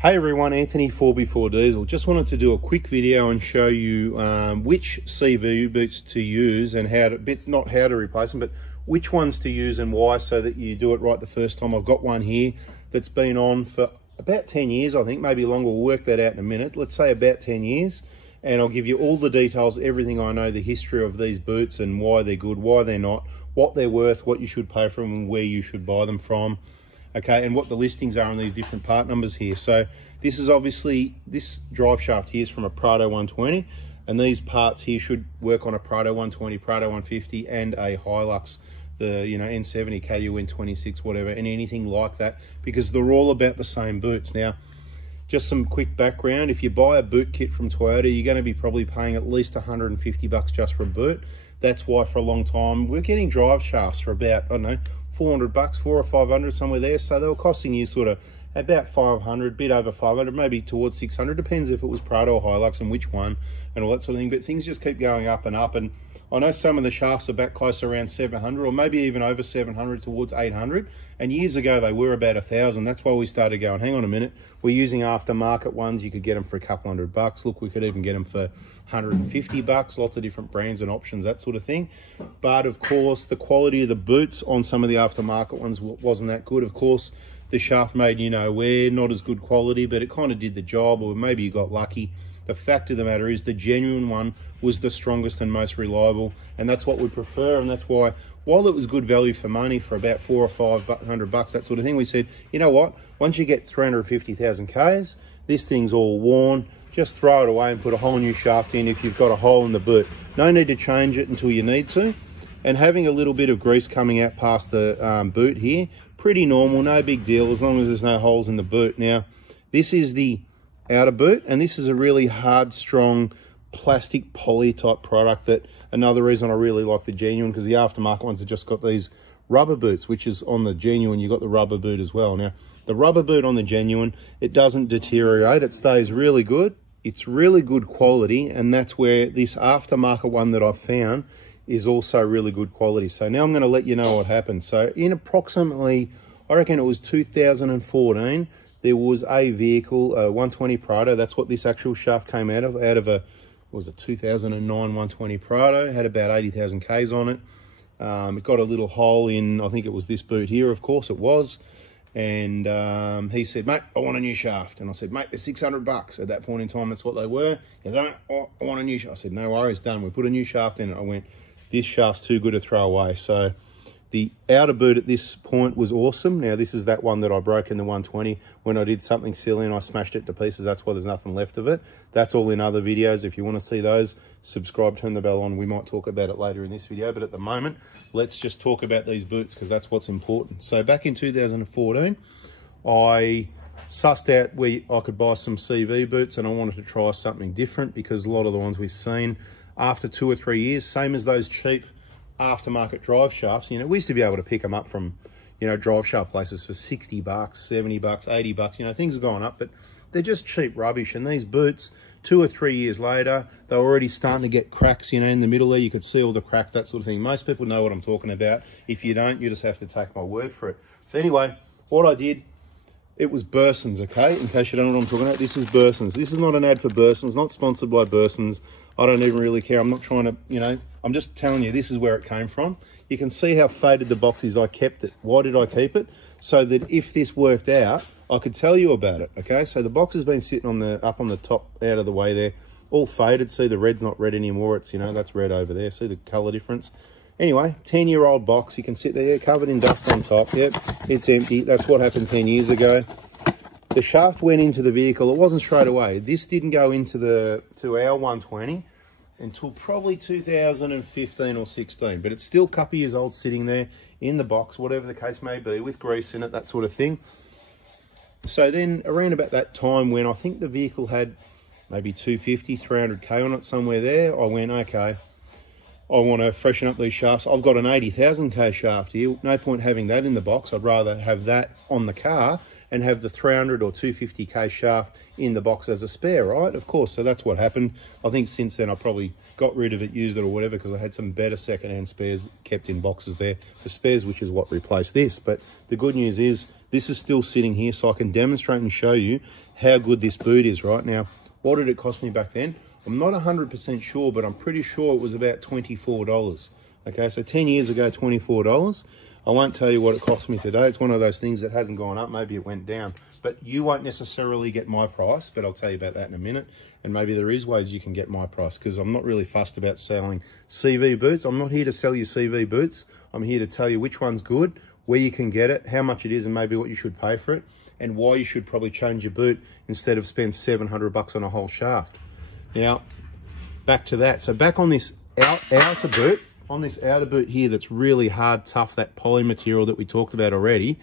Hey everyone, Anthony 4B4Diesel. Just wanted to do a quick video and show you which CV boots to use and how to, not how to replace them, but which ones to use and why, so that you do it right the first time. I've got one here that's been on for about 10 years, I think, maybe longer. We'll work that out in a minute. Let's say about 10 years. And I'll give you all the details, everything I know, the history of these boots and why they're good, why they're not, what they're worth, what you should pay for them, and where you should buy them from. Okay, and what the listings are on these different part numbers here. So this is obviously, this drive shaft here is from a Prado 120, and these parts here should work on a Prado 120, Prado 150, and a Hilux, the N70, KU N26, whatever, and anything like that, because they're all about the same boots. Now, just some quick background: if you buy a boot kit from Toyota, you're going to be probably paying at least 150 bucks just for a boot. That's why for a long time we're getting drive shafts for about, I don't know, 400 bucks, 400 or 500, somewhere there. So they were costing you sort of about 500, bit over 500, maybe towards 600, depends if it was Prado or Hilux and which one and all that sort of thing. But things just keep going up and up, and I know some of the shafts are back close around 700 or maybe even over 700 towards 800, and years ago they were about 1,000. That's why we started going, hang on a minute, we're using aftermarket ones. You could get them for a couple $100 bucks. Look, we could even get them for 150 bucks, lots of different brands and options, that sort of thing. But of course, the quality of the boots on some of the aftermarket ones wasn't that good. Of course, the shaft made, where, not as good quality, but it kind of did the job, or maybe you got lucky. The fact of the matter is the genuine one was the strongest and most reliable, and that's what we prefer. And that's why, while it was good value for money for about 400 or 500 bucks, that sort of thing, we said, you know what, once you get 350,000 Ks, this thing's all worn, just throw it away and put a whole new shaft in if you've got a hole in the boot. No need to change it until you need to. And having a little bit of grease coming out past the boot here, pretty normal, no big deal, as long as there's no holes in the boot. Now, this is the outer boot, and this is a really hard, strong plastic poly type product. That another reason I really like the genuine, because the aftermarket ones have just got these rubber boots, which is on the genuine, you've got the rubber boot as well. Now, the rubber boot on the genuine, it doesn't deteriorate, it stays really good. It's really good quality, and that's where this aftermarket one that I've found is also really good quality. So now I'm going to let you know what happened. So in approximately, I reckon it was 2014, there was a vehicle, a 120 Prado. That's what this actual shaft came out of a, was it 2009 120 Prado, had about 80,000 Ks on it. It got a little hole in, I think it was this boot here, of course it was. And he said, mate, I want a new shaft. And I said, mate, they're 600 bucks. At that point in time, that's what they were. He said, I want a new shaft. I said, no worries, done. We put a new shaft in it. I went, this shaft's too good to throw away. So the outer boot at this point was awesome. Now, this is that one that I broke in the 120 when I did something silly and I smashed it to pieces. That's why there's nothing left of it. That's all in other videos. If you want to see those, subscribe, turn the bell on. We might talk about it later in this video, but at the moment, let's just talk about these boots, because that's what's important. So back in 2014, I sussed out where I could buy some CV boots, and I wanted to try something different, because a lot of the ones we've seen after 2 or 3 years, same as those cheap aftermarket drive shafts, we used to be able to pick them up from, drive shaft places for 60 bucks, 70 bucks, 80 bucks, things have gone up, but they're just cheap rubbish. And these boots, 2 or 3 years later, they're already starting to get cracks, in the middle there. You could see all the cracks, that sort of thing. Most people know what I'm talking about. If you don't, you just have to take my word for it. So anyway, what I did, it was Bursons, okay? In case you don't know what I'm talking about, this is Bursons. This is not an ad for Bursons, not sponsored by Bursons. I don't even really care. I'm not trying to, I'm just telling you this is where it came from. You can see how faded the box is. I kept it. Why did I keep it? So that if this worked out, I could tell you about it, okay? So the box has been sitting on up on the top, out of the way there, all faded. See, the red's not red anymore. It's, that's red over there. See the color difference? Anyway, 10-year-old box. You can sit there covered in dust on top. Yep, it's empty. That's what happened 10 years ago. The shaft went into the vehicle. It wasn't straight away. This didn't go into our 120 until probably 2015 or 16. But it's still a couple of years old, sitting there in the box, whatever the case may be, with grease in it, that sort of thing. So then around about that time, when I think the vehicle had maybe 250, 300K on it, somewhere there, I went, okay, I want to freshen up these shafts. I've got an 80,000 K shaft here. No point having that in the box. I'd rather have that on the car and have the 300 or 250k shaft in the box as a spare, right? Of course, so that's what happened. I think since then I probably got rid of it, used it or whatever, because I had some better secondhand spares kept in boxes there for spares, which is what replaced this. But the good news is this is still sitting here, so I can demonstrate and show you how good this boot is. Right now, what did it cost me back then? I'm not 100% sure, but I'm pretty sure it was about $24. Okay, so 10 years ago, $24. I won't tell you what it cost me today. It's one of those things that hasn't gone up. Maybe it went down, but you won't necessarily get my price, but I'll tell you about that in a minute. And maybe there is ways you can get my price, because I'm not really fussed about selling CV boots. I'm not here to sell you CV boots. I'm here to tell you which one's good, where you can get it, how much it is, and maybe what you should pay for it, and why you should probably change your boot instead of spend 700 bucks on a whole shaft. Now, back to that. So back on this outer boot, on this outer boot here that's really hard, tough, that poly material that we talked about already,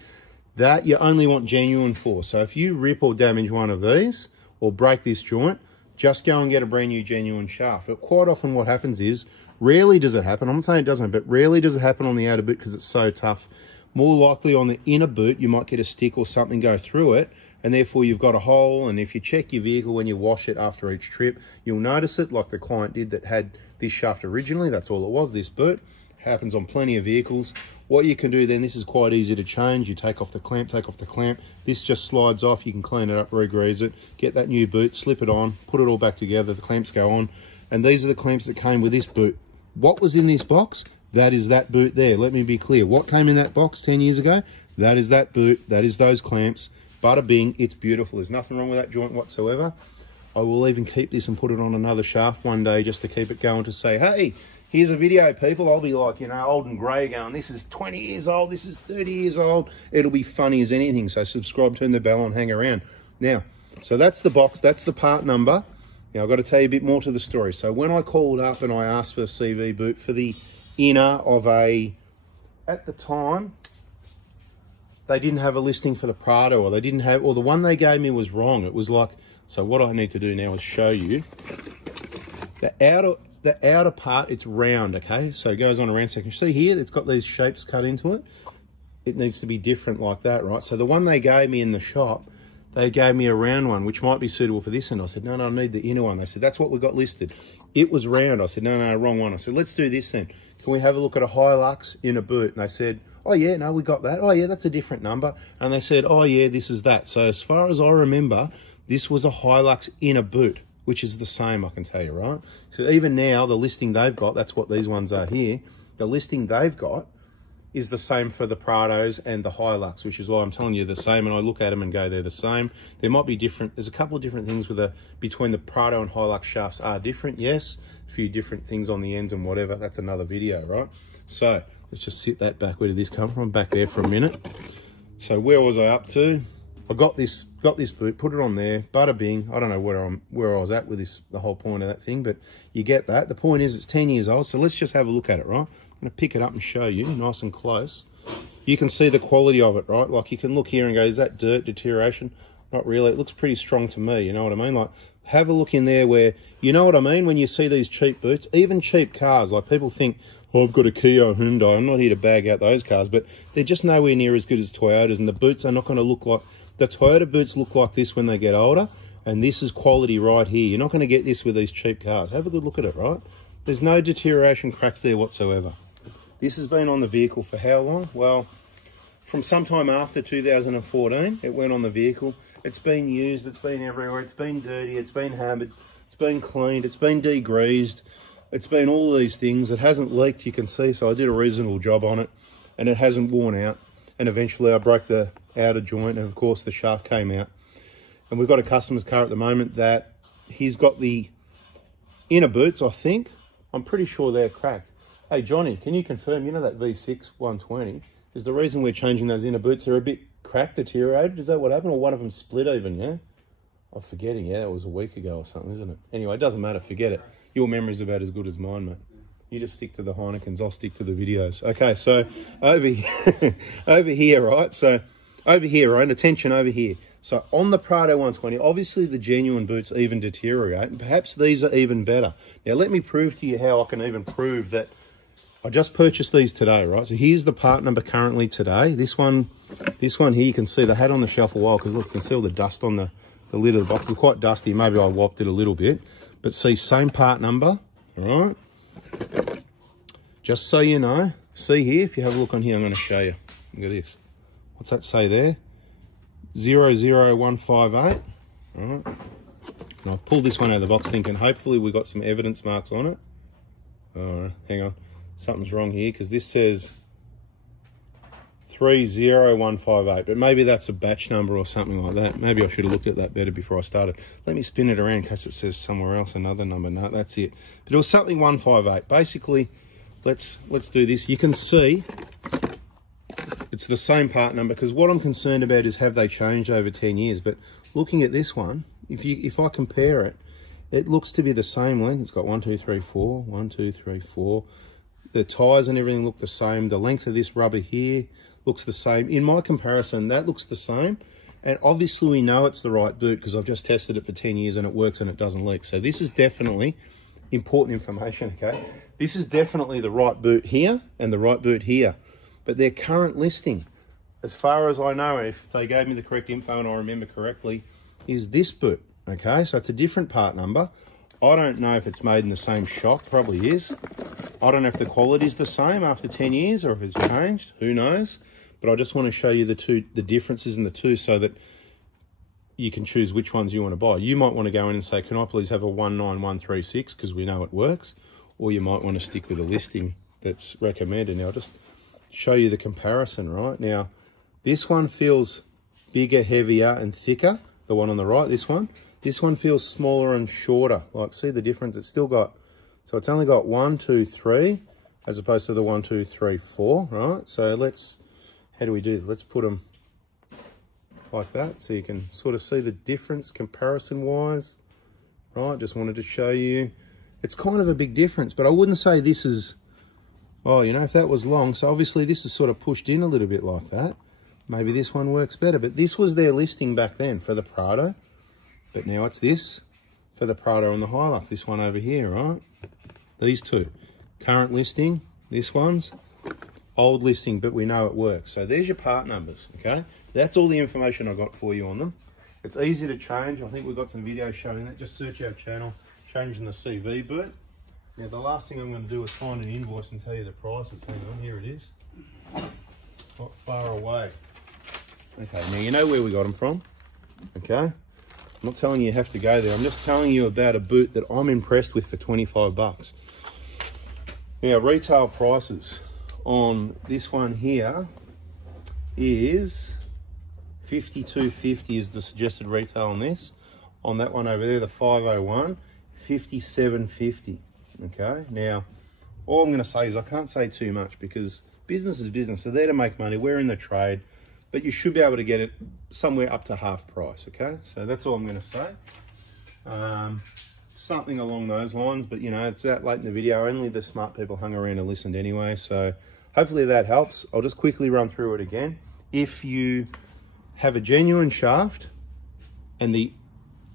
that you only want genuine for. So if you rip or damage one of these or break this joint, just go and get a brand new genuine shaft. But quite often what happens is, rarely does it happen, I'm not saying it doesn't, but rarely does it happen on the outer boot because it's so tough. More likely on the inner boot, you might get a stick or something go through it, and therefore you've got a hole. And if you check your vehicle when you wash it after each trip, you'll notice it, like the client did that had this shaft originally. That's all it was, this boot. Happens on plenty of vehicles. What you can do then, this is quite easy to change. You take off the clamp, This just slides off. You can clean it up, re-grease it, get that new boot, slip it on, put it all back together. The clamps go on. And these are the clamps that came with this boot. What was in this box? That is that boot there. Let me be clear. What came in that box 10 years ago? That is that boot. That is those clamps. Bada bing, it's beautiful. There's nothing wrong with that joint whatsoever. I will even keep this and put it on another shaft one day just to keep it going, to say, hey, here's a video, people. I'll be like, you know, old and grey going, this is 20 years old, this is 30 years old. It'll be funny as anything. So subscribe, turn the bell on, hang around. Now, so that's the box, that's the part number. Now, I've got to tell you a bit more to the story. So when I called up and I asked for a CV boot for the inner of a, at the time, they didn't have a listing for the Prado, or they didn't have, or the one they gave me was wrong. It was like, so what I need to do now is show you the outer part. It's round, okay? So it goes on around section. See here, it's got these shapes cut into it. It needs to be different like that, right? So the one they gave me in the shop, they gave me a round one, which might be suitable for this. And I said, no, I need the inner one. They said, that's what we got listed. It was round. I said, no, wrong one. I said, let's do this then. Can we have a look at a Hilux in a boot? And they said, oh yeah, no, we got that. Oh yeah, that's a different number. And they said, oh yeah, this is that. So as far as I remember, this was a Hilux in a boot, which is the same, I can tell you, right? So even now, the listing they've got, that's what these ones are here. The listing they've got is the same for the Prados and the Hilux, which is why I'm telling you the same. And I look at them and go, they're the same. There might be different. There's a couple of different things with between the Prado and Hilux shafts are different. Yes, a few different things on the ends and whatever. That's another video, right? So let's just sit that back. Where did this come from? Back there for a minute. So where was I up to? I got this boot, put it on there, bada bing. I don't know where I was at with this, the whole point of that thing, but you get that. The point is, it's 10 years old, so let's just have a look at it, right? I'm gonna pick it up and show you, nice and close. You can see the quality of it, right? Like you can look here and go, is that dirt, deterioration? Not really, it looks pretty strong to me, you know what I mean? Like, have a look in there where, you know what I mean? When you see these cheap boots, even cheap cars, like people think, oh, I've got a Kia or Hyundai. I'm not here to bag out those cars, but they're just nowhere near as good as Toyotas, and the boots are not gonna look like, the Toyota boots look like this when they get older, and this is quality right here. You're not going to get this with these cheap cars. Have a good look at it, right? There's no deterioration cracks there whatsoever. This has been on the vehicle for how long? Well, from sometime after 2014, it went on the vehicle. It's been used, it's been everywhere, it's been dirty, it's been hammered, it's been cleaned, it's been degreased, it's been all of these things. It hasn't leaked, you can see, so I did a reasonable job on it, and it hasn't worn out. And eventually I broke the outer joint, and of course the shaft came out. And we've got a customer's car at the moment that he's got the inner boots, I think. I'm pretty sure they're cracked. Hey Johnny, can you confirm, you know that V6 120 is the reason we're changing those inner boots? They're a bit cracked, deteriorated. Is that what happened? Or one of them split even, yeah? I'm forgetting, yeah, that was a week ago or something, isn't it? Anyway, it doesn't matter, forget it. Your memory's about as good as mine, mate. You just stick to the Heinekens, I'll stick to the videos. Okay, so over here, over here, right? So over here, right? Attention over here. So on the Prado 120, obviously the genuine boots even deteriorate, and perhaps these are even better. Now let me prove to you how I can even prove that I just purchased these today, right? So here's the part number currently today. This one here, you can see they had on the shelf a while because look, you can see all the dust on the lid of the box. It's quite dusty. Maybe I wiped it a little bit, but see, same part number, all right? Just so you know, see here, if you have a look on here, I'm going to show you. Look at this. What's that say there? 00158. All right. And I pulled this one out of the box thinking hopefully we got some evidence marks on it. All right, hang on. Something's wrong here because this says 30158, but maybe that's a batch number or something like that. Maybe I should have looked at that better before I started. Let me spin it around in case it says somewhere else another number. No, that's it. But it was something 158. Basically, let's do this. You can see it's the same part number because what I'm concerned about is have they changed over 10 years. But looking at this one, if I compare it, it looks to be the same length. It's got 1, 2, 3, 4, 1, 2, 3, 4. The tires and everything look the same. The length of this rubber here looks the same. In my comparison, that looks the same. And obviously we know it's the right boot because I've just tested it for 10 years and it works and it doesn't leak. So this is definitely important information, okay? This is definitely the right boot here and the right boot here. But their current listing, as far as I know, if they gave me the correct info and I remember correctly, is this boot, okay? So it's a different part number. I don't know if it's made in the same shop, probably is. I don't know if the quality is the same after 10 years or if it's changed, who knows? But I just want to show you the differences in the two so that you can choose which ones you want to buy. You might want to go in and say, can I please have a 19136 because we know it works, or you might want to stick with a listing that's recommended. Now I'll just show you the comparison, right? Now this one feels bigger, heavier and thicker, the one on the right, this one. This one feels smaller and shorter. Like, see the difference? It's still got, so it's only got 1, 2, 3, as opposed to the 1, 2, 3, 4, right? So let's, how do we do this? Let's put them like that so you can sort of see the difference comparison-wise, right? Just wanted to show you. It's kind of a big difference, but I wouldn't say this is, oh, you know, if that was long, so obviously this is sort of pushed in a little bit like that. Maybe this one works better, but this was their listing back then for the Prado. But now it's this for the Prado and the Hilux, this one over here, right? These two. Current listing, this one's old listing, but we know it works. So there's your part numbers, okay? That's all the information I got for you on them. It's easy to change. I think we've got some videos showing that. Just search our channel, changing the CV boot. Now the last thing I'm going to do is find an invoice and tell you the price. Hang on, here it is. Not far away. Okay, now you know where we got them from, okay? I'm not telling you have to go there. I'm just telling you about a boot that I'm impressed with for 25 bucks. Now, retail prices on this one here is $52.50 is the suggested retail on this. On that one over there, the 501, $57.50. Okay, now all I'm going to say is I can't say too much because business is business. They're there to make money. We're in the trade. But you should be able to get it somewhere up to half price, okay? So that's all I'm going to say. Something along those lines, but you know, it's that late in the video. Only the smart people hung around and listened anyway. So hopefully that helps. I'll just quickly run through it again. If you have a genuine shaft and the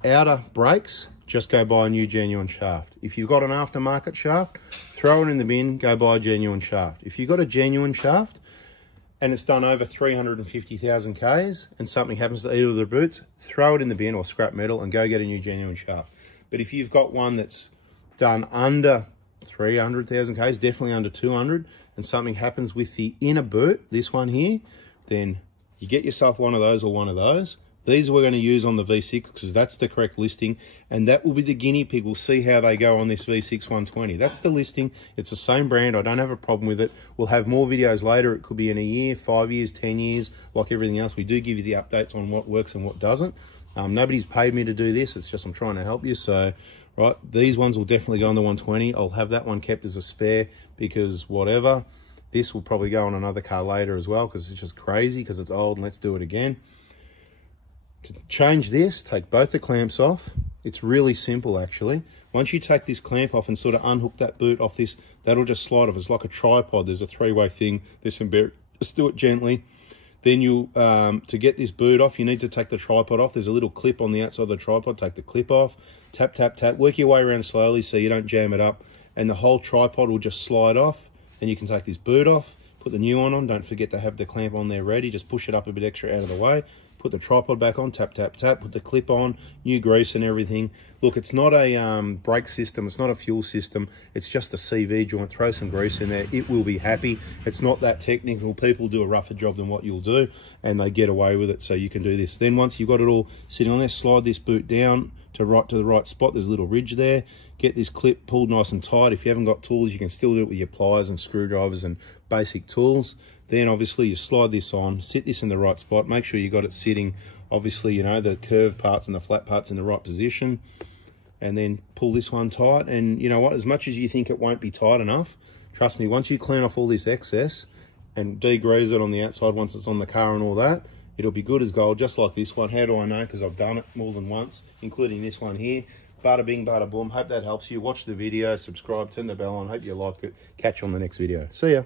outer breaks, just go buy a new genuine shaft. If you've got an aftermarket shaft, throw it in the bin, go buy a genuine shaft. If you've got a genuine shaft, and it's done over 350,000 Ks and something happens to either of the boots, throw it in the bin or scrap metal and go get a new genuine shaft. But if you've got one that's done under 300,000 Ks, definitely under 200, and something happens with the inner boot, this one here, then you get yourself one of those or one of those. These we're going to use on the V6 because that's the correct listing, and that will be the guinea pig. We'll see how they go on this V6 120. That's the listing. It's the same brand. I don't have a problem with it. We'll have more videos later. It could be in a year, 5 years, 10 years, like everything else. We do give you the updates on what works and what doesn't. Nobody's paid me to do this. It's just I'm trying to help you. So, right, these ones will definitely go on the 120. I'll have that one kept as a spare because whatever. This will probably go on another car later as well because it's just crazy because it's old and let's do it again. To change this, take both the clamps off. It's really simple actually. Once you take this clamp off and sort of unhook that boot off this, that'll just slide off. It's like a tripod. There's a three-way thing. There's some just do it gently. Then you'll, to get this boot off, you need to take the tripod off. There's a little clip on the outside of the tripod. Take the clip off, tap, tap, tap. Work your way around slowly so you don't jam it up. And the whole tripod will just slide off Then you can take this boot off, put the new one on. Don't forget to have the clamp on there ready. Just push it up a bit extra out of the way. Put the tripod back on, tap, tap, tap, put the clip on, new grease and everything. Look, it's not a brake system, it's not a fuel system, it's just a CV joint. Throw some grease in there, it will be happy. It's not that technical. People do a rougher job than what you'll do, and they get away with it, so you can do this. Then once you've got it all sitting on there, slide this boot down to the right spot. There's a little ridge there. Get this clip pulled nice and tight. If you haven't got tools, you can still do it with your pliers and screwdrivers and basic tools. Then obviously you slide this on, sit this in the right spot, make sure you got it sitting, obviously, you know, the curved parts and the flat parts in the right position, and then pull this one tight. And you know what, as much as you think it won't be tight enough, trust me, once you clean off all this excess and degrease it on the outside once it's on the car and all that, it'll be good as gold, just like this one. How do I know? Because I've done it more than once, including this one here. Bada bing, bada boom. Hope that helps you. Watch the video, subscribe, turn the bell on. Hope you like it. Catch you on the next video. See ya.